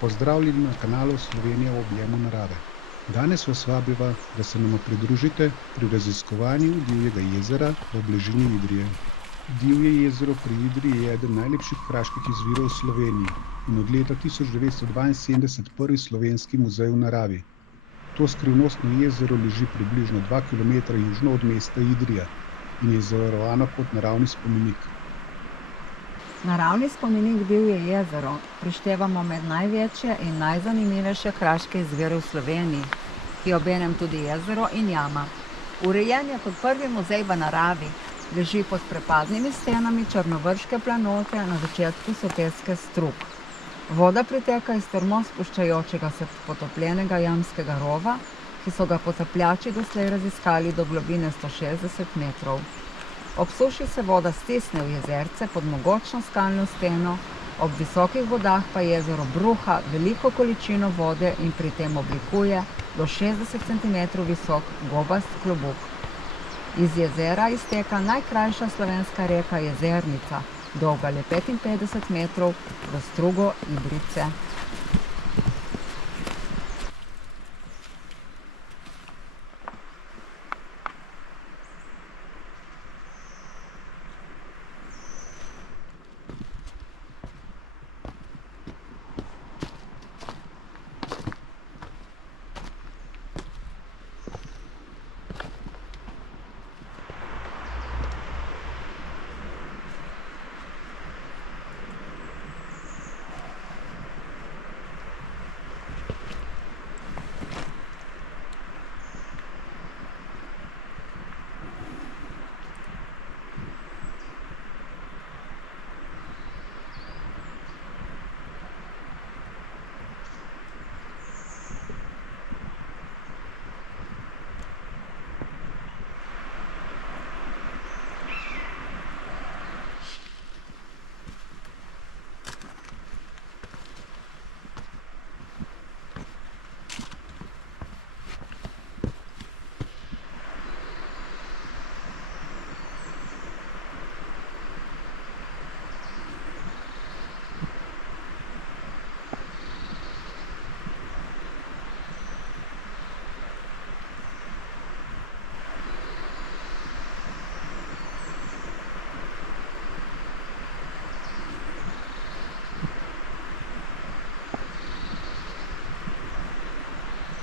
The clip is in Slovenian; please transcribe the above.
Pozdravljeni na kanalu Slovenija v objemu narave. Danes vas vabiva, da se nama pridružite pri raziskovanju divjega jezera v bližini Idrije. Divje jezero pri Idriji je eden najlepših kraških izvirov v Sloveniji in od leta 1972 prvi slovenski muzej v naravi. To skrivnostno jezero leži približno 2 km južno od mesta Idrija in je zavarovano kot naravni spomenik. Naravni spomenik Divje jezero prištevamo med največje in najzanimivejše kraške izvire v Sloveniji, ki je obenem tudi jezero in jama. Urejen je kot prvi muzej v naravi, leži pod prepadnimi stenami Črnovrške planote na začetku soteske Strug. Voda priteka iz strmo spuščajočega se potopljenega jamskega rova, ki so ga potapljači doslej raziskali do globine 160 metrov. Ob suši se voda stisne v jezerce pod mogočno skalno steno, ob visokih vodah pa jezero bruha veliko količino vode in pri tem oblikuje do 60 cm visok gobast klobuk. Iz jezera izteka najkrajša slovenska reka Jezernica, dolga le 55 metrov, v strugo Idrijce.